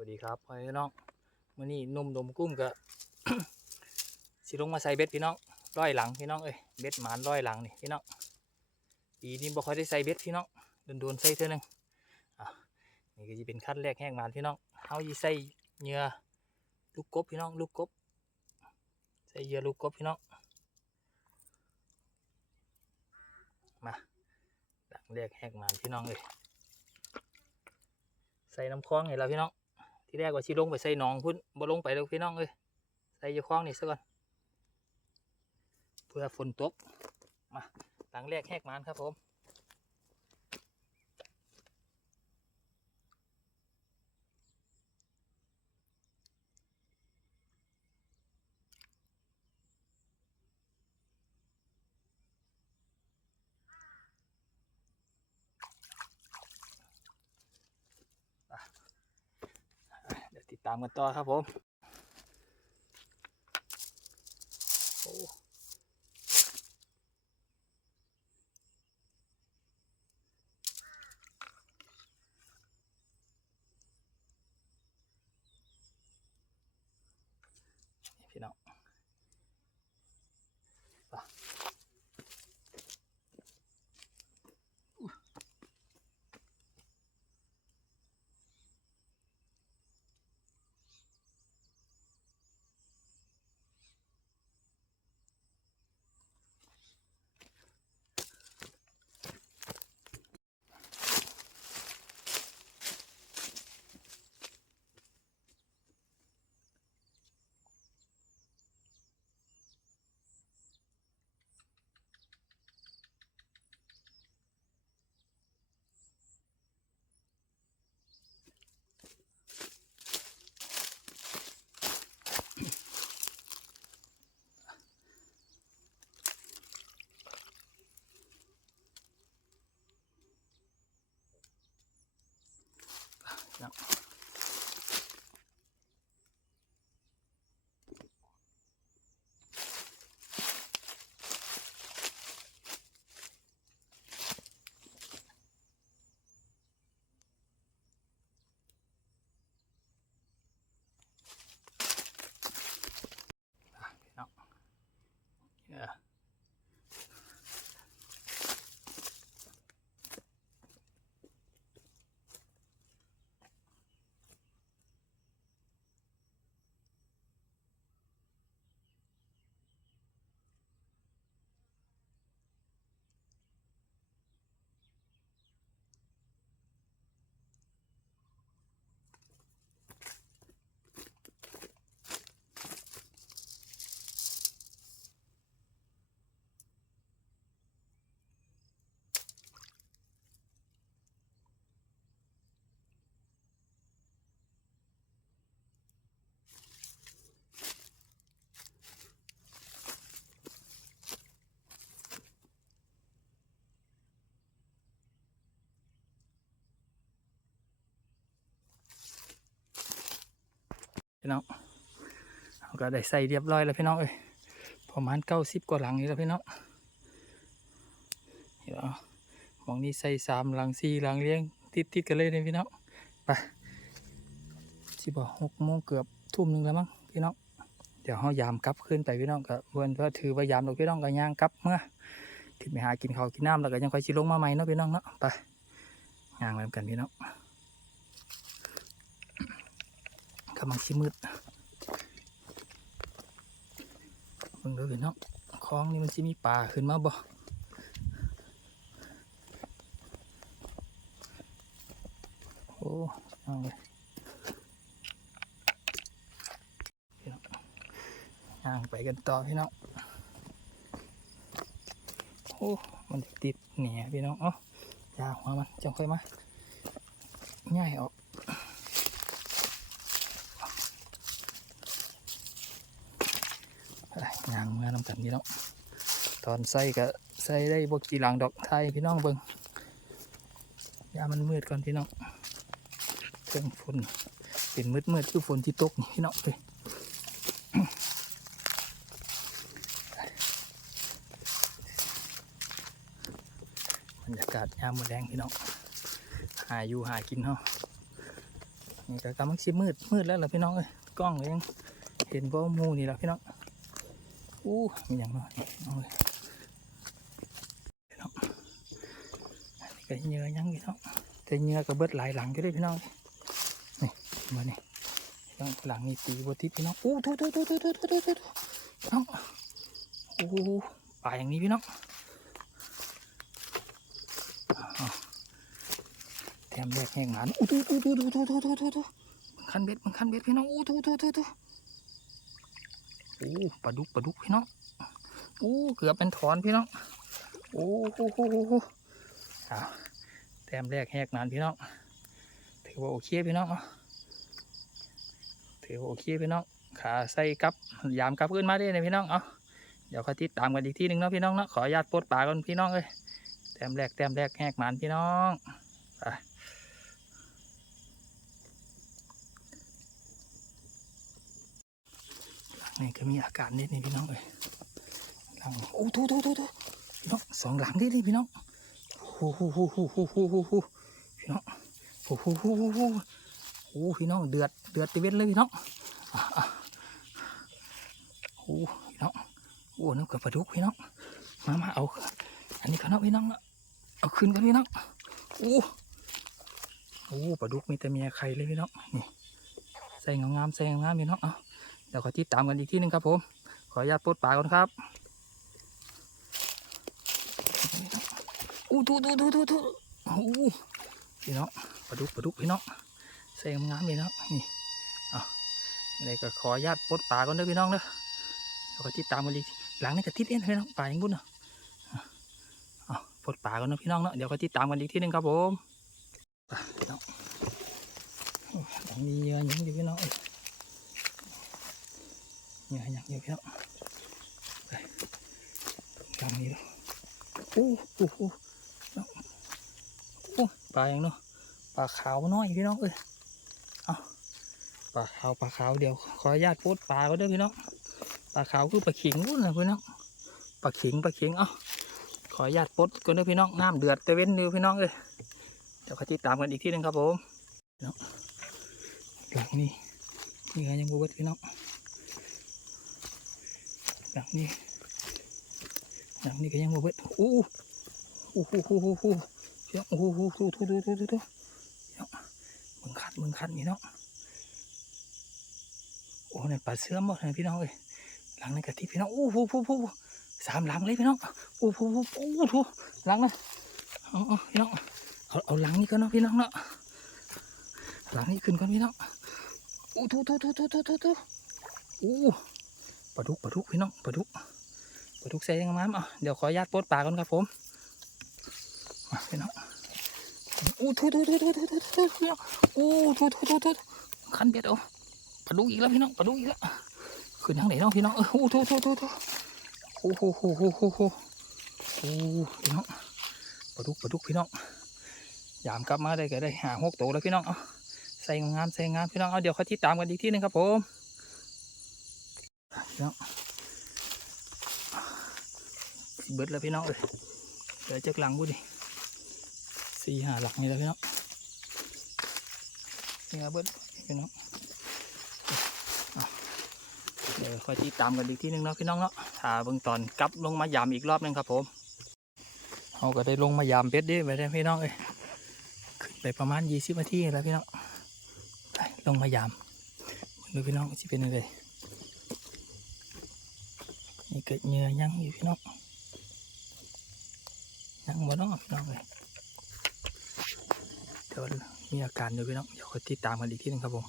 วัสดีครับพ่อพี่น้องมื่อนี้นุ่มดมกุ้มกับสิลงมาใส่เบ็ดพี่น้องร้อยหลังพี่น้องเอ้ยเบ็ดหมานร้อยหลังนี่พี่น้องปีนี้บ่ค่อยได้ใส่เบ็ดพี่น้องโดนๆใส่เท่านึงอะนี่ก็จะเป็นขั้นแรกแห้งหมานพี่น้องเฮาสิใส่เหยื่อลูกกบพี่น้องลูกกบใส่เหยื่อลูกกบพี่น้องมาดังแรกแห้งหมานพี่น้องเอ้ยใส่น้ำคล้องนี่ละพี่น้อง ที่แรกว่าชิลงไปใส่หนองพุ่นบ่ลงไปแล้วพี่น้องเอ้ยใส่ยาคล้องนี่ซะก่อนเพื่อฝนตกมาหลังแรกแหกมันครับผม ติดตามกันต่อครับผม พี่น้องเราก็ได้ใส่เรียบร้อยแล้วพี่น้องเอ้ยประมาณเก้าสิบกว่าหลังนี่แล้วพี่น้องเดี๋ยวมองนี่ใส่สามหลังสี่หลังเลี้ยงติดติดๆกันเลยเนี่ยพี่น้องไปสิบอกหกโมงเกือบทุ่มหนึ่งแล้วมั้งพี่น้องเดี๋ยวเขายามกลับขึ้นไปพี่น้องก็เพื่อนก็ถือว่ายามดอกพี่น้องก็ย่างกลับเมื่อขึ้นไปหากินข้าวกินน้ำแล้วก็ยังค่อยชิลงมาใหม่เนาะพี่น้องเนาะไปย่างไปกันพี่น้อง กำลังชิมืดเบิ่งเดูพี่น้องคลองนี่มันสิมีปลาขึ้นมาบ่โอ้เอาเลยพี่น้องย่างไปกันต่อพี่น้องโอ้มันติดเหนียพี่น้องอ๋อยาหัวมันจังค่อยมาง่ายออก ยางเมื่อนำกัน พี่น้องตอนใส่ก็ใส่ได้บกี่หลังดอกไทยพี่น้องเบิ่งยามันมืดก่อนพี่น้องเครื่องฝนเป็นมืดมืดคือฝนที่ตกพี่น้องเลยบรรยากาศยามมืดแรงพี่น้องหาอยู่หากินเนาะนี่ก็กำลังชิมืดมืดแล้วล่ะพี่น้องเอ้ยกล้องก็ยังเห็นบ่หมูนี่แหละพี่น้อง อู้มีอย่างนาะนี่เอาเลยพี่น้องอันนี้ก็เหงื่อยังพี่น้องแต่เหงื่อก็เบิดหลายหลังก็ได้พี่น้องนี่มาเนี่พี่น้องหลังนี่ตีบทิพี่น้องอู้ทุทุทุทุทุทุทุทุพี่น้องโอ้ป่าอย่างนี้พี่น้องแถมแรกแห้งหนานอู้ทุทุทุทุทุทุทุทุทุมันคันเบ็ดมันคันเบ็ดพี่น้องอู้ทุทุทุทุ โอ้ปลาดุกปลาดุกพี่น้องโอ้เกือบเป็นถอนพี่น้องโอ้โหโหโอ้าแต้มแรกแหกนานพี่น้องถือว่าโอเคพี่น้องเนาะถือว่าโอเคพี่น้องขาใส่กับยามกับขึ้นมาได้เลยพี่น้องเอาเดี๋ยวค่อติดตามกันอีกทีหนึ่งเนาะพี่น้องเนาะขออนุญาตปลดปลาก่อนพี่น้องเลยแต้มแรกแต้มแรกแหกนานพี่น้องไปหลัง นี่ก็มีอาการนิดนึงพี่น้องเลยหลังโอ้โถโถโถโถพี่น้องสองหลังดิดิพี่น้องโอ้โหโหโหโหโหโหโหพี่น้องโอ้โหโหโหโหโอ้พี่น้องเดือดเดือดติเวทเลยพี่น้องโอ้พี่น้องโอ้น้ำกับปลาดุกพี่น้องมามาเอา อันนี้กันเนาะพี่น้องเอาขึ้นกันพี่น้องโอ้โอ้ปลาดุกมีแต่เมียไข่เลยพี่น้องนี่ใส่งามๆใส่งามๆพี่น้องเอา เดี๋ยวขอติดตามกันอีกทีหนึงครับผม ขออนุญาตปลดปลาก่อนครับอู้ทูทูทูทูทูโอ้พี่น้องปลาดุกปลาดุกพี่น้องใส่งามๆพี่น้องนี่เอาอะไรก็ขออนุญาตปลดปลาก่อนเด้อพี่น้องเด้อเดี๋ยวขอติดตามกันอีกหลังนี้ก็ติดเอ็นพี่น้องปลาอย่างบุญเนาะเอาปลดปลากันนะพี่น้องเนาะเดี๋ยวก็ติดตามกันอีกทีหนึงครับผมพี่น้องโอ้ยหลังนี้เยอะยังอยู่พี่น้อง เอ้ยเยอะยังอยู่พี่น้องไปหลังนี้แล้วโอ้โหโอ้โหน้องโอ้ปลาอย่างเนาะปลาขาวน้อยพี่น้องเอ้ยเอาปลาขาวปลาขาวเดี๋ยวขออนุญาตโพดปลาก็ได้อพี่น้องปลาขาวคือปลาขิงนู่นนะพี่น้องปลาขิงปลาขิงเอ้าขออนุญาตปลดก่อนเด้อพี่น้องน้ำเดือดแต่เว้นเดียวพี่น้องเอ้ยเดี๋ยวขอติดตามกันอีกทีหนึงครับผมเนาะหลังนี้นี่ไงยังบวชพี่น้อง หลังนี้หลังนี้ก็ยังบวชโอ้โอ้โหโอ้โหโอ้โหพี่น้องโอ้โหโอ้โหดูดูดูดูดูพี่น้องมึงคัดมึงคัดนี่เนาะโอ้เนี่ยปลาเสื่อมหมดเลยพี่น้องเอ้ยหลังนี้กะทิพี่น้องโอ้โหโอ้โหโอ้โหสามหลังเลยพี่น้องโอ้โหโอ้โหโอ้โหหลังนะเอาเอาพี่น้องเอาเอาหลังนี้ก่อนเนาะพี่น้องเนาะหลังนี้ขึ้นก่อนพี่น้องโอ้ทุทุทุทุทุทุทุโอ้ป ลาดุกปลาดุกพี่น้องปลาดุกปลาดุกใส่ยังงามอะเดี๋ยวขออนุญาตปลดปลาก่อนครับผมมาพี่น้องโอ้ทุทุทุทุทุทุทุพี่น้องโอ้ทุทุทุทุขันเบ็ดเอาปลาดุกอีกแล้วพี่น้องปลาดุกอีกแล้วขึ้นทางไหนเนาะพี่น้องเออโอ้ทุทุทุทุโอ้โหโหโหโหโหโอ้พี่น้องปลาดุกปลาดุกพี่น้องยามกลับมาได้ก็ได้หาหกโตแล้วพี่น้องเอาใส่งามใส่งามพี่น้องเอาเดี๋ยวเขาติดตามกันอีกทีหนึงครับผม พี่น้องเบิดแล้วพี่น้องเลยเดี๋ยวจะหลังบุดิสี่หาหลักนี่แล้วพี่น้องนี่ครับเบิดพี่น้องเดี๋ยวค่อยติดตามกันอีกทีหนึงเนาะพี่น้องเนาะถ้าเบิ่งตอนกลับลงมายามอีกรอบหนึงครับผมเราก็ได้ลงมายามเป็ดดิไปได้พี่น้องเอ้ยขึ้นไปประมาณยี่สิบนาทีแล้วพี่น้องไปลงมายามดูพี่น้องจะเป็นยังไง นี่เกิดเหงื่อยังอยู่พี่น้องยังบ่น้องพี่น้องเลยเดี๋ยวมีอาการอยู่พี่น้องเดี๋ยวคอยติดตามกันอีกทีหนึงครับผม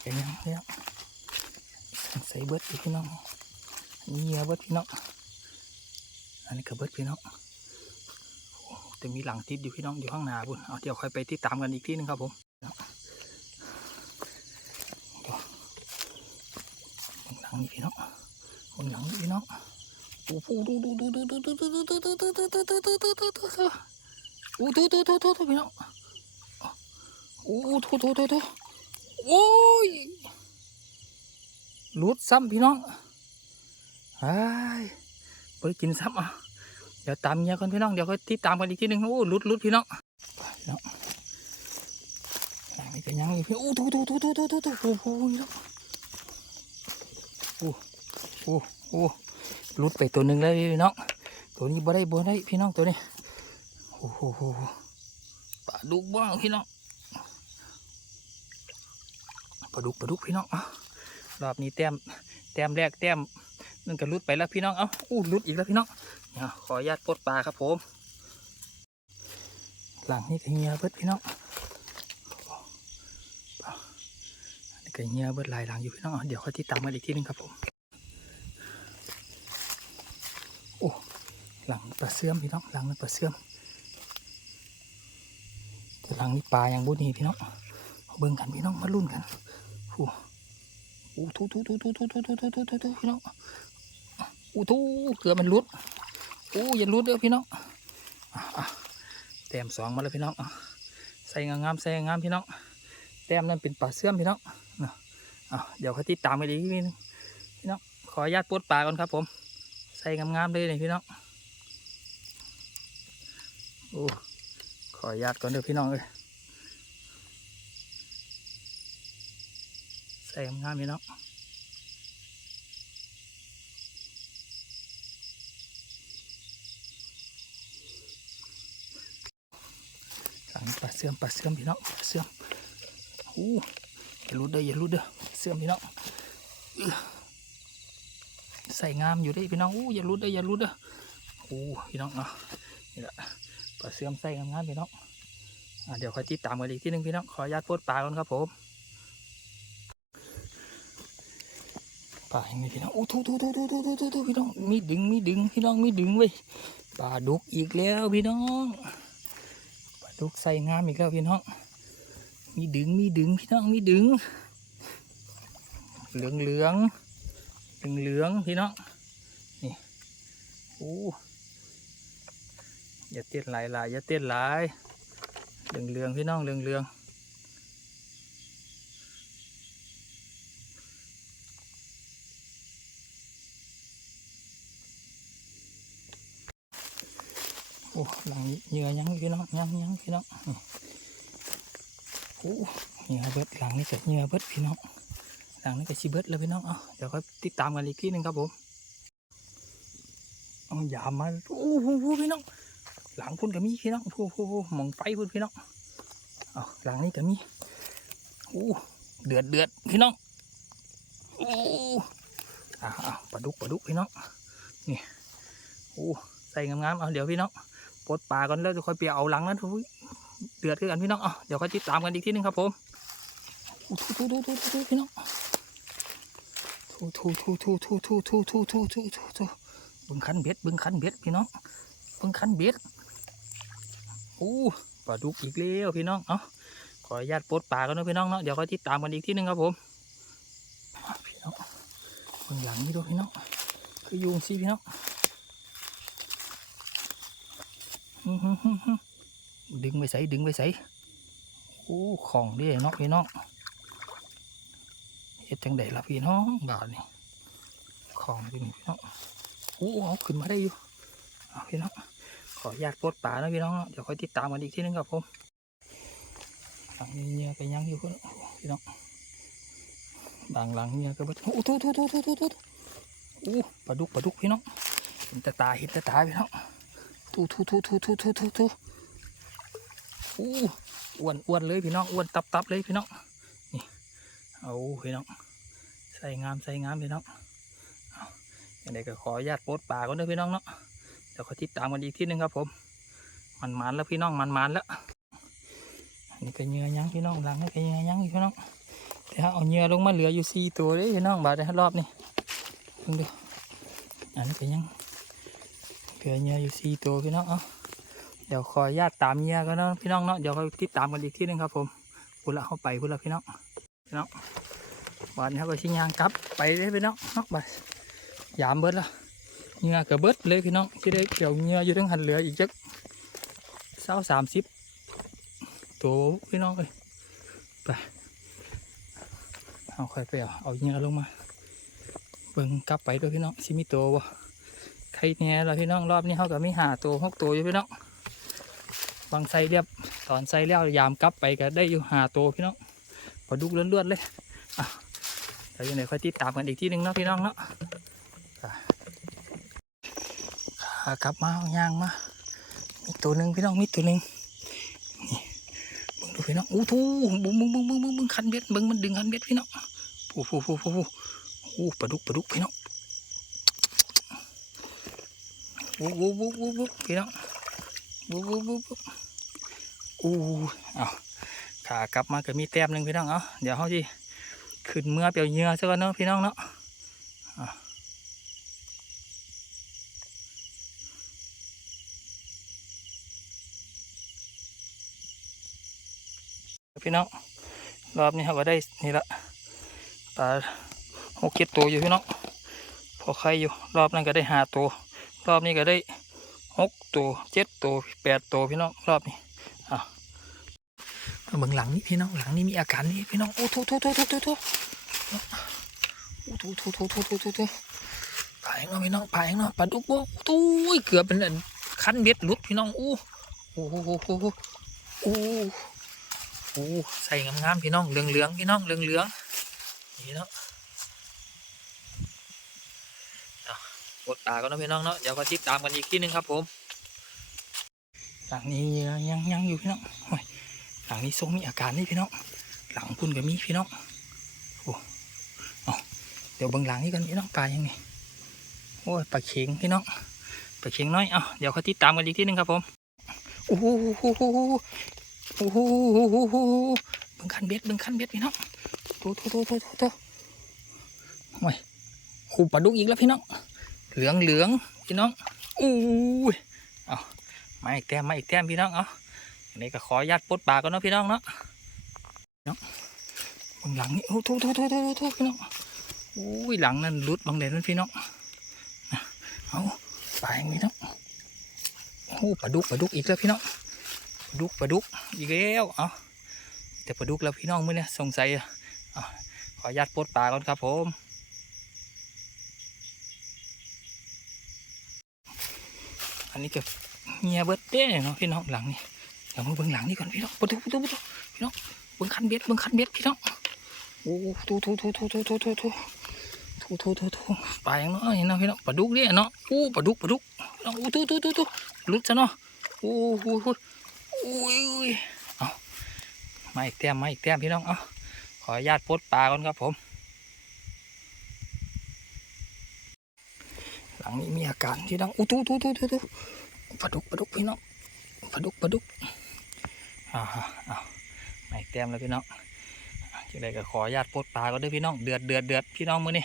เป็นยังเนี้ยใส่เบิดพี่น้องนี่เหี้ยเบิดพี่น้องอันนี้ก็เบิดพี่น้อง แต่มีหลังติดอยู่พี่น้องอยู่ข้างหน้าบุญเอาเดี๋ยวค่อยไปติดตามกันอีกทีหนึงครับผมนาะเดี๋ยวเบิ่งหลังนี่พี่น้องเบิ่งหลังนี่พี่น้องโอ้โหดูดูดูดูดูดูดูดูดูดูดูดูดูดูดูดูดูโอ้ดูดูดูดูดูพี่น้องโอ้ดูดูดูดูโอ้ยหลุดซ้ำพี่น้องไอ้ยเฮ้ยกินซ้ำอะ เดี๋ยวตามเงี้ยก่อนพี่น้องเดี๋ยวค่อยติดตามกันอีกทีหนึงโอ้ลุดลุดพี่น้องไปพี่น้องอ่ามีแต่ยังอยู่พี่โอ้ทูทูทูทูทูทูทูโอ้โหพี่น้องโอ้โอ้โอ้หลุดไปตัวหนึ่งแล้วพี่น้องตัวนี้บ่ได้บ่ได้พี่น้องตัวนี้โอ้โหโหโหปลาดุกบ้างพี่น้องปลาดุกปลาดุกพี่น้องอะรอบนี้แต้มแต้มแรกแต้มนั่นก็รุดไปแล้วพี่น้องเอ้าอู้รุดอีกแล้วพี่น้อง ขออนุญาตปลดปลาครับผม หลังนี่ก็เงียเบิดพี่น้องนี่ก็เงียเบิดลายหลังอยู่พี่น้องเดี๋ยวค่อยติดตามมาอีกทีหนึงครับผมโอ้หลังปลาเสื่อมพี่น้องหลังมันปลาเสื่อมแต่หลังนี้ปลาอยังบุญนี่พี่น้องเบิ่งกันพี่น้องมาลุ้นกันโอ้โอ้ทุทุทุทุทุทุทุทุทุทุทุพี่น้องอู้ทูเกือมันรุด อู้อย่ารุดเด้อพี่น้องแต้มสองมาแล้วพี่น้องใส่งามๆใส่งามพี่น้องแต้มนั้นเป็นปลาเสื่อมพี่น้องอเดี๋ยวเขาติดตามไปอีกทีนึงพี่น้องขออนุญาตปลดปลาก่อนครับ ผม ใส่งามๆเลยนี่พี่น้องโอ้ขออนุญาตก่อนเด้อพี่น้องเอ้ยใส่งามๆพี่น้อง ปลาเสื่อมปลาเสื่อมพี่น้องเสื่อมอู้อย่าลุดเด้ออย่าลุดเด้อเสื่อมพี่น้องใส่งามอยู่ได้พี่น้องอู้อย่าลุดเด้ออย่าลุดเด้ออู้พี่น้องเนาะนี่แหละปลาเสื่อมใส่งามๆพี่น้องเดี๋ยวคอยติดตามกันอีกที่หนึ่งพี่น้องขออนุญาตโพดปลาก่อนครับผมปลาอย่างนี้พี่น้องโอ้ทูทูทูทูทูทูทูพี่น้องมีดึงมีดึงพี่น้องมีดึงเว้ยปลาดุกอีกแล้วพี่น้อง ลูกใส่งามอีกแล้วพี่น้อง มีดึงมีดึงพี่น้องมีดึง เหลืองเหลืองเหลืองเหลืองพี่น้อง นี่โอ้อย่าเต้นหลายหลายอย่าเต้นหลายเหลืองเหลืองพี่น้องเหลืองเหลือง โอ้หลังเหยื่อยังพี่น้องยังยังพี่น้องโอ้เหยื่อเบิดหลังนี่ก็เหยื่อเบิดพี่น้องหลังนี่ก็ชิเบิดแล้วพี่น้องเอาเดี๋ยวค่อยติดตามกันอีกทีหนึ่งครับผมเอาอย่ามาโอ้โหพี่น้องหลังพุ่นก็มีพี่น้องโอ้โหมองไฟพุ่นพี่น้องเอาหลังนี่ก็มีโอ้เดือดเดือดพี่น้องโอ้อ่าเอาปลาดุกปลาดุกพี่น้องนี่โอ้ใส่งามๆเอาเดี๋ยวพี่น้อง ปลดปลาก่อนแล้วจะค่อยไปเอาหลังนั้นเดือดขึ้นกันพี่น้องเดี๋ยวค่อยติดตามกันอีกทีหนึงครับผมทูทูทูทูพี่น้องทูทูทูทูทูทูทูทูทูทูทูทูบึงคันเบ็ดบึงคันเบ็ดพี่น้องบึงคันเบ็ดโอ้ปลาดุกอีกแล้วพี่น้องเอ้าขออนุญาตปลดปลากันนะพี่น้องเนาะเดี๋ยวค่อยติดตามกันอีกทีหนึงครับผมพี่น้องบิ่งหลังนี่ด้วยพี่น้องคือยุงสิพี่น้อง อื้อหือหือหือ ดึงไปใส่ดึงไปใส่โอ้ของดิเนาะพี่น้องเฮ็ดจังไดล่ะพี่น้องบาดนี่ของดิพี่น้องโอ้เอาขึ้นมาได้อยู่พี่น้องขอญาติปลดป่านะพี่น้องเดี๋ยวค่อยติดตามกันอีกทีนึงครับผมหลังนี้เนี่ยก็ยังอยู่พี่น้องพี่น้องบางหลังเนี่ยก็บ่โอ้โถโถโถโถโถโถโอ้ปลาดุกปลาดุกพี่น้องเห็นตาตาเห็นตาตาพี่น้อง ทูทูทูทูทูทูทูทูอู้อ้วนอ้วนเลยพี่น้องอ้วนตับตับเลยพี่น้องนี่เอาพี่น้องใส่งามใส่งามพี่น้องอย่างไรก็ขออนุญาตโพสป่าก่อนเด้อพี่น้องเนาะเดี๋ยวขอติดตามกันอีกทีหนึงครับ ผมมันมันๆแล้วพี่น้องมันมันๆแล้วอันนี้ก็เหงื่อยั้งพี่น้องหลังนี่ก็เหงื่อยั้งพี่น้องแต่ถ้าเอาเหงื่อลงมาเหลืออยู่สี่ตัวเลยพี่น้องบาดได้รอบนี่เพิ่งดูอันนี้ก็ยัง เหลือเนื้ออยู่สี่ตัวพี่น้องเอ้าเดี๋ยวขออนุญาตตามเนื้อกันเนาะพี่น้องเนาะเดี๋ยวคอยติดตามกันอีกทีหนึงครับผมพูดละเข้าไปพูดละพี่น้องพี่น้องบานเขาก็ชิยางกลับไปเลยพี่น้องเนาะบ้านยามเบิดละเนื้อก็เบิดเลยพี่น้องที่ได้เกี่ยวเนื้ออยู่ทั้งหันเหลืออีกจักเศร้าสามสิบตัวพี่น้องเอ้ยไปเอาค่อยไปเอาเอาเนื้อลงมาเบิ่งกลับไปด้วยพี่น้องชิมีตัวบ่ ใครเนี่ยเราพี่น้องรอบนี้เขาก็มีหาตัวหกตัวอยู่พี่น้องวางไซเรียบตอนไซแล้วยามกลับไปก็ได้อยู่หาตัวพี่น้องพอดุกล้วนๆเลยอะเดี๋ยวยังไงค่อยติดตามกันอีกที่หนึ่งเนาะพี่น้องเนาะขากลับมาเอาย่างมา มีตัวหนึ่งพี่น้องมีตัวหนึ่งนี่เบิ่งดูพี่น้องอู้ทูบึงบึงบึงบึงบึงบึงคันเบ็ดบิ่งมันดึงคันเบ็ดพี่น้องฟูฟูฟูฟูฟูอู้ปลาดุกปลาดุกพี่น้อง วูวูวูวูวูพี่น้องวูวูวูวูอู้เอาขากลับมาก็มีแต้มหนึ่งพี่น้องเอาเดี๋ยวเขาจีขึ้นเมื่อเปียวเหงื่อซะก่อนเนาะพี่น้องเนาะพี่น้องรอบนี้เขาก็ได้นี่ละปลาหกเจ็ดตัวอยู่พี่น้องพอใครอยู่รอบนั้นก็ได้หาตัว รอบนี้ก็ได้หกตัวเจ็ดตัวแปดตัวพี่น้องรอบนี้อะเบิ่งหลังนี่พี่น้องหลังนี้มีอาการนี่พี่น้องโอ้โถโถโถโถโถโถโอ้โถโถโถโถโถโถโถผายเนาะพี่น้องผายเนาะปลาดุกโอ้ตู้ยเกือบเป็นอันคันเบ็ดหลุดพี่น้องอู้โอ้โหโอ้โหโอ้โหใส่งามๆพี่น้องเหลืองๆพี่น้องเหลืองๆนี่เนาะเอา กดตาก็นาะพี่น้องเนาะเดี๋ยวก็ติดตามกันอีกทีหนึงครับผมหลังนี้ยังยังอยู่พี่น้องโอ้ยหลังนี้ทรงมีอาการนี่พี่น้องหลังคุณก็มีพี่น้องโอ้เอาเดี๋ยวเบิ่งหลังนี้กันพี่น้องปลายังไงโอ้ยปลาเข็งพี่น้องปลาเข็งน้อยเอาเดี๋ยวเขาติดตามกันอีกทีหนึงครับผมโอ้โหโอ้โหเบิ่งคันเบ็ดเบิ่งคันเบ็ดพี่น้องโตโตโตโตโตโตโอ้ยขู่ปลาดุกอีกแล้วพี่น้อง เหลืองเหลืองพี่น้องอู้ยเอามาอีกแต้มมาอีกแต้มพี่น้องเอาอันนี้ก็ขอญาตปดปาก่อนเนาะพี่น้องเนาะเนาะบนหลังนี่โอ้โตโตโตโตโตพี่น้องโอ้ยหลังนั่นหลุดบางเด่นนั่นพี่น้องเอาไปพี่น้องโอ้ปลาดุกปลาดุกอีกแล้วพี่น้องปลาดุกปลาดุกอีกแล้วเอาแต่ปลาดุกแล้วพี่น้องมื่อเนี่ยสงสัยอะเอาขอญาตปดปาก่อนครับผม อันนี้ก็เงียเบิดเด้เนาะพี่น้องหลังนี่เดี๋ยวมาเบิ่งหลังนี่ก่อนพี่น้องประตูประตูประตูพี่น้องเบิ่งคันเบ็ดเบิ่งคันเบ็ดพี่น้องโอ้ทูทูทูทูทูทูทูทูทูทูทูทูปลาอย่างเนาะเห็นเนาะพี่น้องปลาดุกเนี่ยเนาะโอ้ปลาดุกปลาดุกพี่น้องโอ้ทูทูทูทูหลุดซะเนาะโอ้โหอุ้ยอุ้ยเอามาอีกแต้มมาอีกแต้มพี่น้องเอาขออนุญาตปลดปลาก่อนครับผม หลังนี้มีอาการที่น้องอู้ตู้ตู้ตู้ตู้ตู้ปลาดุกปลาดุกพี่น้องปลาดุกปลาดุกอ่าเอามาอีกแต้มแล้วพี่น้องจังไดก็ขอญาตปลดปลาก่อนเด้พี่น้องเดือดเดือดเดือดพี่น้องมือนี้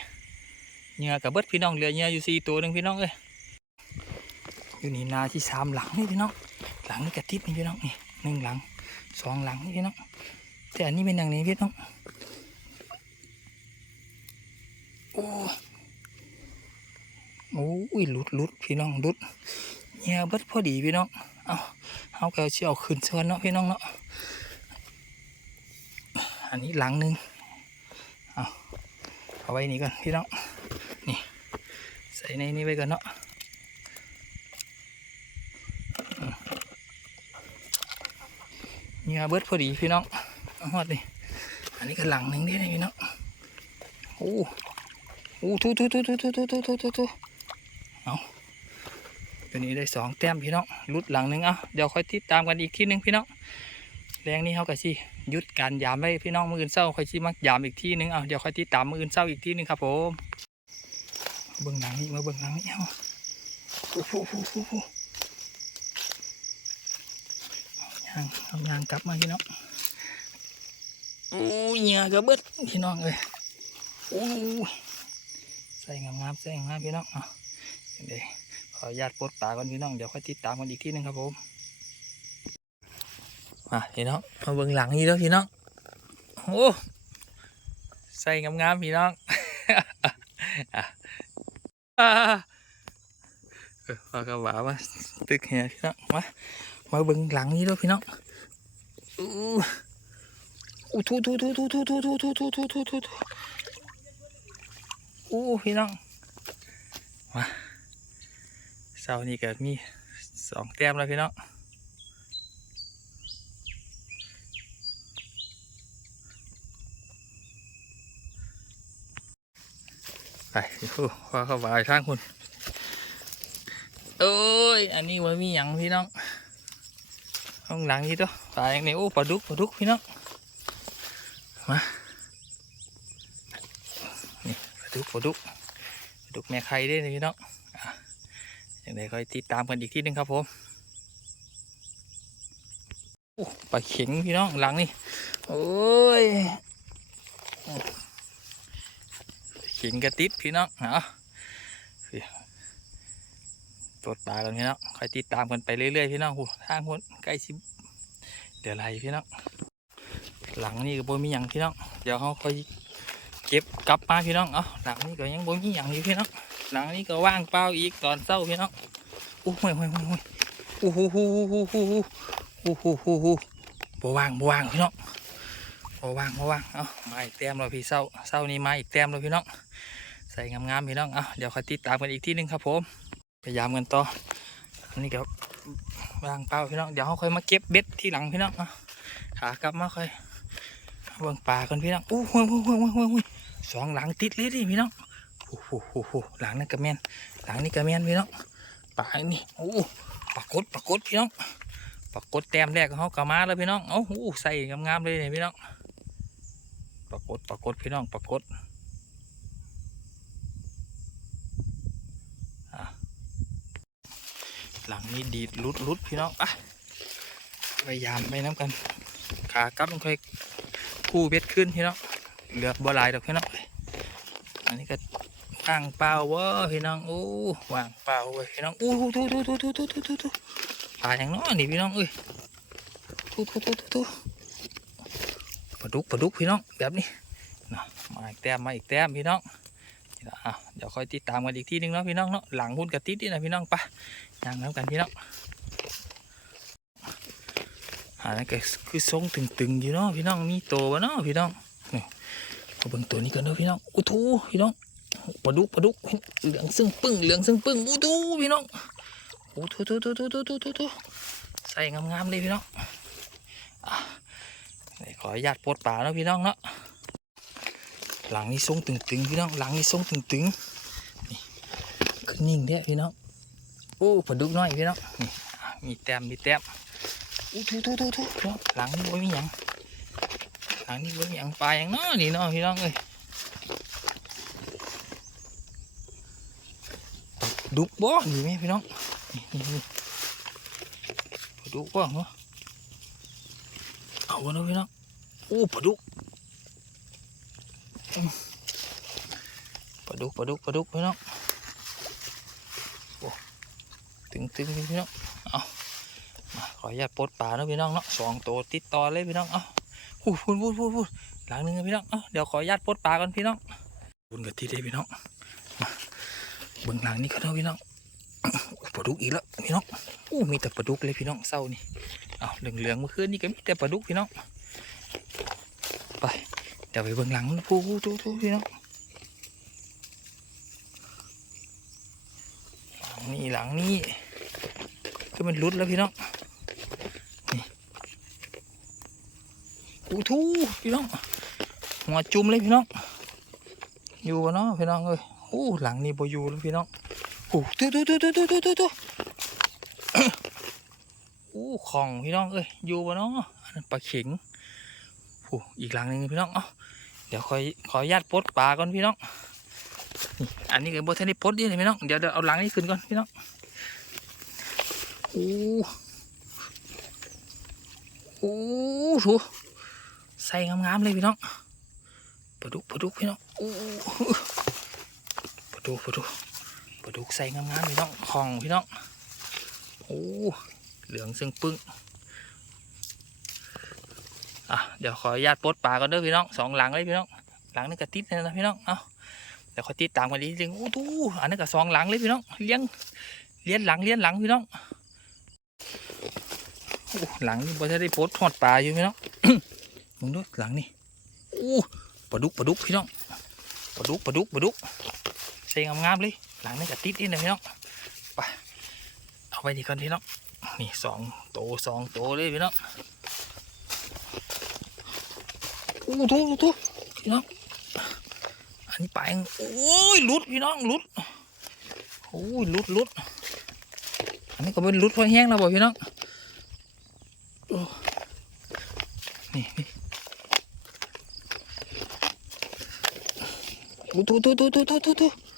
เหงื่อกับเบิดพี่น้องเหลือเหงื่ออยู่สี่ตัวหนึ่งพี่น้องเอ้ยอยู่นี่นาที่สามหลังนี่พี่น้องหลังนี่กระติบนี่พี่น้องนี่หนึ่งหลังสองหลังนี่พี่น้องแต่อันนี้เป็นอย่างนี้พี่น้องโอ้ โอ้ยหลุดหลุดพี่น้องหลุดเงียเบิดพอดีพี่น้องเอาเอาแกเชี่ยวขึ้นเชิญเนาะพี่น้องเนาะอันนี้หลังหนึ่งเอาเอาไว้นี่ก่อนพี่น้องนี่ใส่ในนี้ไว้ก่อนเนาะเงียเบิดพอดีพี่น้องเอาฮอดดิอันนี้ก็หลังหนึ่งนี่นะพี่น้องโอ้โอ้ทุทุทุทุทุทุทุทุทุทุ เอาตัวนี้ได้สองแต้มพี่น้องรุดหลังหนึ่งเอาเดี๋ยวค่อยติดตามกันอีกทีหนึ่งพี่น้องแรงนี้เขาก็สิหยุดการยามไว้พี่น้องมืออื่นเศร้าค่อยสิมักยามอีกทีหนึ่งเอาเดี๋ยวค่อยติดตามมืออื่นเศร้าอีกทีหนึ่งครับผมเบื้องหลังนี้มาเบื้องหลังนี้เอาโอ้โหโอ้โหโอ้โหยางทำยางกลับมาพี่น้องโอ้ยเหงื่อกระเบิดพี่น้องเลยโอ้ยใส่งามๆใส่งามพี่น้องเอา เดี๋ยวขออนุญาตปลดปลาก่อนพี่น้องเดี๋ยวค่อยติดตามกันอีกทีหนึงครับผมมาพี่น้องมาเบื้องหลังนี่แล้วพี่น้องโอ้ใส่งามๆพี่น้องอะอ่าเออพอกระบะมาตึกเหียพี่น้องมามาเบิ่งหลังนี้ด้วพี่น้องอู้อู้ทูทูทูทูทูทูทูทูทูทูทูทูทูอู้พี่น้องมา สานี้ก็มีสองแต้มแล้วพี่น้องไปดูว่าเขาวายข้างคุณเอ้ย อันนี้ว่ามีหยังพี่น้องข้างหลังนี่ตัวปลาอย่างนี้โอ้ปลาดุกปลาดุกพี่น้องมานี่ปลาดุกปลาดุกปลาดุกแม่ไข่เด้นี่พี่น้อง อย่างไรคอยติดตามกันอีกทีหนึงครับผมปลาเข็งพี่น้องหลังนี่โอ้ยเข็งกระติดพี่น้องเนาะตรวปลากันพี่น้องค่อยติดตามกันไปเรื่อยๆพี่น้องโอ้ทางคนใกล้สิบเดี๋ยวไรพี่น้องหลังนี่ก็บ่มีหยังพี่น้องเดี๋ยวเขาค่อยเก็บกลับมาพี่น้องเอ้าหลังนี่ก็ยังบ่มีหยังอยู่พี่น้อง หลังนี้ก็ว่างเปล่าอีกตอนเศร้าพี่น้องโอ้โหโอ้ยหโอ้โหโอ้โหโอ้โหโอ้โหโอ้โหบว่างบว่างพี่น้องบว่างบว่างเอ้ามาอีกเต็มเราพี่เศร้าเศร้านี้มาอีกเต็มเราพี่น้องใส่งามๆพี่น้องเอ้าเดี๋ยวคอยติดตามกันอีกที่นึงครับผมพยายามกันต่ออันนี้ก็ว่างเปล่าพี่น้องเดี๋ยวเขาค่อยมาเก็บเบ็ดที่หลังพี่น้องเขากลับมาค่อยเบิ่งป่ากันพี่น้องอู้หูหูหูหูหูสองหลังติดเลยดิพี่น้อง โอ้โหหลังนั่นกระแมนหลังนี่กระแมนพี่น้องป่านี่โอ้ปรากฏปรากฏพี่น้องปรากฏแต้มแรกของเขากระมาแล้วพี่น้องเอ้าโอ้ใส่งามๆเลยเนี่ยพี่น้องปรากฏปรากฏพี่น้องปรากฏอะหลังนี้ดีดลุดลุดพี่น้องอะพยายามไปน้ำกัน ขากลับมันค่อยคู่เบ็ดขึ้นพี่น้องเหลือบ่ลายดอกพี่น้องอันนี้ก็ ว่างเปล่าเวะพี่น้องโอ้ว่างเปล่าเว้ยพี่น้องโอ้ทูทูทูทูทูทูทูทูปลาอย่างน้อยนี่พี่น้องเอ้ยทูทูทูทูทูปลาดุกปลาดุกพี่น้องแบบนี้นะมาอีกแต้มมาอีกแต้มพี่น้องนี่ละเดี๋ยวค่อยติดตามกันอีกทีหนึงเนาะพี่น้องเนาะหลังหุ้นกระติดนี่นะพี่น้องไปย่างน้ำกันพี่น้องอันนั้นก็คือทรงตึงๆอยู่เนาะพี่น้องมีโตวะเนาะพี่น้องนี่เอาเบิ่งตัวนี้กันเนาะพี่น้องอุทูพี่น้อง ปลาดุกปลาดุกเหลืองซึ่งปึ้งเหลืองซึ่งปึ้งอุทูพี่น้องอุทูทูทูทูทูทูทูทูใส่งามๆเลยพี่น้องขออนุญาตปลดป่าเนาะพี่น้องเนาะหลังนี้ทรงตึงๆพี่น้องหลังนี้ทรงตึงๆนี่ขึ้นนิ่งเด้พี่น้องโอ้ปลาดุกน้อยพี่น้องนี่มีแต้มมีแต้มอู้ทูทูทูทูหลังนี่บ่มีหยังหลังนี่บ่มีหยังปลาอย่างน้อนี่เนาะพี่น้องเอ้ย ดุกบ่นี่ไหมพี่น้องปลาดุกบ่เหรอเอาวะนะพี่น้องโอ้ปลาดุกปลาดุกปลาดุกปลาดุกพี่น้องโอ้ตึงตึงๆพี่น้องเอามาขออนุญาตปลดปลาเนาะพี่น้องเนาะสองตัวติดต่อเลยพี่น้องเอ้าพูดพูดพูดพูดพูดหลังหนึงนะพี่น้องเอาเดี๋ยวขออนุญาตปลดปลาก่อนพี่น้องบุญกับที่ได้พี่น้อง เบื้องหลังนี่ก็เนาพี่น้องปลาดุกอีกแล้วพี่น้องอู้มีแต่ปลาดุกเลยพี่น้องเศร้านี่เอาเหลืองเหลืองเมื่อคืนนี่ก็มีแต่ปลาดุกพี่น้องไปเดี๋ยวไปเบื้องหลังพูดพูดพูพี่น้องหลังนี้หลังนี้คือมันรุดแล้วพี่น้องนี่อู้ทูพี่น้องหัวจุ่มเลยพี่น้องอยู่บ่เนาะพี่น้องเอ้ย โอ้หลังนี่บ่อยู่แล้วพี่น้องโอู้ทูทูทูทูทูทูทูทูอู้ของพี่น้องเอ้ยอยู่บ่เนาะอันนั้นปลาเข็งโอ้อีกหลังนึงพี่น้องเอ้าเดี๋ยวคอยขออนุญาตปลดปลาก่อนพี่น้องนี่อันนี้ก็บ่ทันได้ปลดนี่เลยพี่น้องเดี๋ยวเดี๋ยวเอาหลังนี้ขึ้นก่อนพี่น้องโอู้อู้ทูใส่งามๆเลยพี่น้องปลาดุกปลาดุกพี่น้องอู้ปลา ดุกปลาดุกปลาดุกใส่งามๆพี่น้องของพี่น้องโอ้เหลืองซึ่งปึ้งอะเดี๋ยวขออนุญาตปลดปลาก่อนเด้อพี่น้องสองหลังเลยพี่น้องหลังนึงก็ติดนะพี่น้องเอ้าเดี๋ยวขอติดตามกันดีจริงโอ้ทูอันนี้ก็สองหลังเลยพี่น้องเลี้ยงเลี้ยนหลังเลี้ยนหลังพี่น้องโอ้หลังนี่บ่ได้ปลดทอดปลาอยู่พี่น้องมึงดูหลังนี่โอ้ปลาดุกปลาดุกพี่น้องปลาดุกปลาดุกปลาดุก ใส่งามๆเลย หลังนี่ก็ติดนี่นะพี่น้องไปเอาไว้ดีก่อนพี่น้องนี่สองโตสองโตเลยพี่น้องโอ้โหโอ้โหพี่น้องอันนี้ปงโอ้ยลุดพี่น้องลุดโอ้ยลุดลุดอันนี้ก็เป็นลุดพอแห้งแล้วบ่พี่น้องโอ้นี่นี่โอ้โหโอ้โ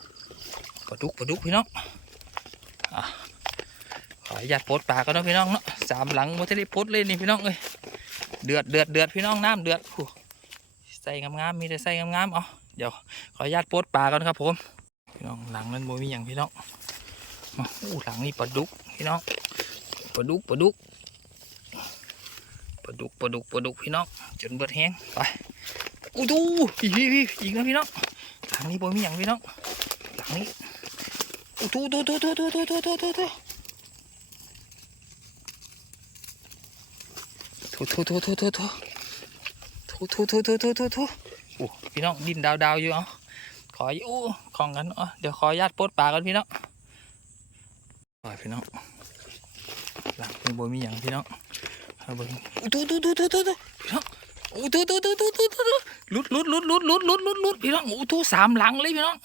ดุกปลาดุกพี่น้องขออนุญาตโพสต์ปลาก็นาะพี่น้องเนาะสามหลังบ่ทันได้โพสต์เลยนี่พี่น้องเอ้ยเดือดเดือดเดือดพี่น้องน้ำเดือดใส่งามๆมีแต่ใส่งามๆเอาเดี๋ยวขออนุญาตโพสต์ปลาก่อนครับผมพี่น้องหลังนั้นบ่มีอย่างพี่น้องมาโอ้หลังนี่ปลาดุกพี่น้องปลาดุกปลาดุกปลาดุกปลาดุกปลาดุกพี่น้องจนเบิดแห้งไปอู้ดูพี่พี่อีกนะพี่น้องหลังนี้บ่มีอย่างพี่น้องหลังนี้ อู้ดูดูดูดูดูดูดูดูดูทุทุทุทุทุทุทุทุทุทุทุทุทุโอ้พี่น้องดินดาวดาวอยู่เอาขออยู่ของกันเอะเดี๋ยวขอญาตโพดปลากันพี่น้องปล่อยพี่น้องหลังเป็นบมีอย่างพี่น้องเอาเบิ่งอู้ทุทุทุทุทุทุพี่น้องอู้ทุทุทุทุทุทุทุลุดลุดลุดลุดลุดลุดลุดพี่น้องโอ้ทุสามหลังเลยพี่น้อง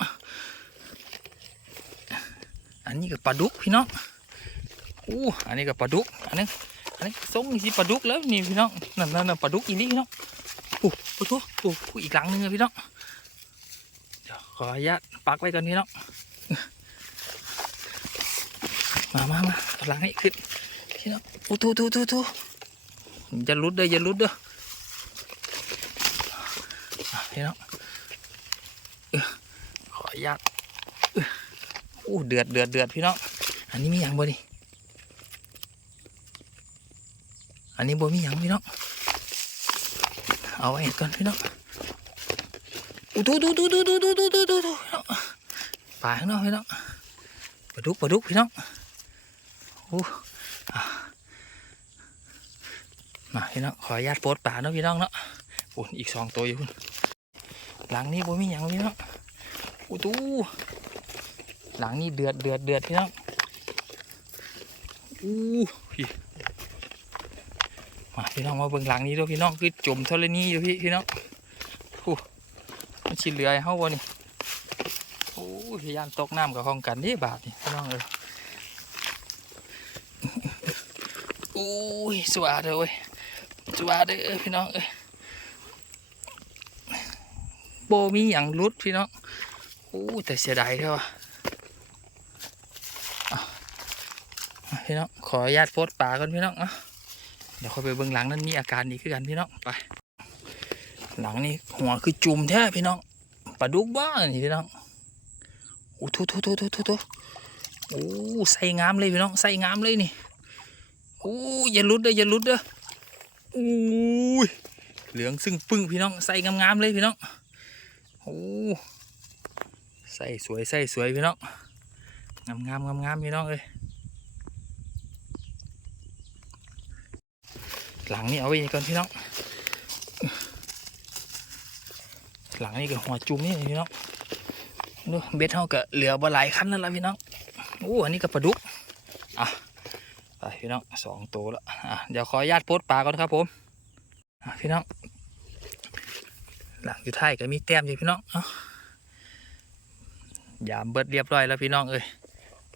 อันนี้ก็ปลาดุกพี่น้องอู้อันนี้ก็ปลาดุกอันนี้อันนี้ส่งสิปลาดุกแล้วนี่พี่น้องนั่นนั่นนะปลาดุกอีนี่พี่น้องโอ้โหโอ้โหโอ้อีกหลังหนึงพี่น้องเดี๋ยวขออนุญาตปักไว้ก่อนพี่น้องมามามาหลังให้ขึ้นพี่น้องโอ้โหโอ้โหโอ้โหอย่าหลุดเด้ออย่าลุดเด้อพี่น้องขออนุญาต อ้เดือดเดือดเดือดพี่น้องอันนี้มีอย่างบ่นี่อันนี้บ่มีหยังพี่น้องเอาไว้ก่อนพี่น้องอู้ดูดูดูดูดูดูดูดูดูดูปลาข้างนอกพี่น้องปลาดุกปลาดุกพี่น้องโอ้มาพี่น้องขออนุญาตโพสปลาเนาะพี่น้องเนาะโอ้อีกสองตัวอยู่คุณหลังนี้บ่มีหยังพี่น้องอู้ดู หลังนี้เดือดเดือดเดือดพี่น้องอู้พี่มาพี่น้องมาเบิ่งหลังนี้ด้วยพี่น้องคือจมท่าไรนี้อยู่พี่พี่น้องโอ้มันชิเหลือให้เฮาบ่นี่โอ้ยพยายามตกน้ำกับห้องกันนี่บาทนี่พี่น้องเอ้ยโอ้ยสวัสดีเว้ยสวัสดีเอ้ยพี่น้องเอ้ยโบมีอย่างรุดพี่น้องโอ้แต่เสียดายเท่าว่ะอะ พี่น้องขออนุญาตโพสป่าก่อนพี่น้องเนาะเดี๋ยวค่อยไปเบื้องหลังนั้นมีอาการดีขึ้นกันพี่น้องไป หลังนี้หัวคือจุ่มแท้พี่น้องปลาดุกบ้านี่พี่น้องโอ้ทุทุทุทุทุทุโอ้ใส่งามเลยพี่น้องใส่งามเลยนี่โอ้อย่าลุดเด้ออย่าลุดเด้อโอ้ยเหลืองซึ่งปึ้งพี่น้องใส่งามๆเลยพี่น้องโอ้ใส่สวยใส่สวยพี่น้องงามงามงามงามพี่น้องเอ้ย หลังนี่เอาไว้ก่อนพี่น้องหลังนี่ก็หัวจุ่มนี่พี่น้องดูเบ็ดเท่ากับเหลือบ่หลายคันนั่นละพี่น้องโอ้อันนี้ก็ปลาดุกอะไปพี่น้องสองตัวแล้วอะเดี๋ยวขออนุญาตโพสต์ปลาก่อนครับผมอะพี่น้อง หลังอยู่ท้ายก็มีแต้มอยู่พี่น้องเอ้ายามเบิดเรียบร้อยแล้วพี่น้องเอ้ย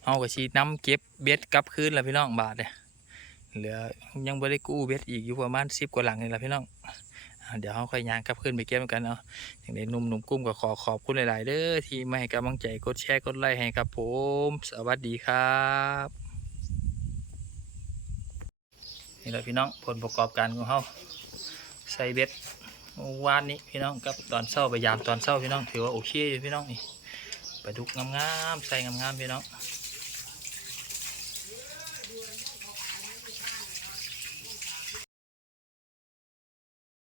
เอาก็ชีน้ำเก็บเบ็ดกลับคืนแล้วพี่น้องบาทเนี่ย เหลือยังบ่ได้กู้เบ็ดอีกอยู่ประมาณสิบกว่าหลังนี่แหละพี่น้องเดี๋ยวเขาค่อยย่างกลับขึ้นไปเก็บกันเนาะอย่างในนุ่มหนุ่มกุ้มก็ขอขอบคุณหลาย ๆเด้อที่มาให้กำลังใจกดแชร์กดไลค์ให้ครับผม สวัสดีครับนี่แหละพี่น้องผลประกอบการของเขาใส่เบ็ดเมื่อวานนี้พี่น้องกับตอนเช้าไปยามตอนเช้าพี่น้องถือว่าโอเคอยู่พี่น้องนี่ปลาดุกงามๆใส่งามๆพี่น้อง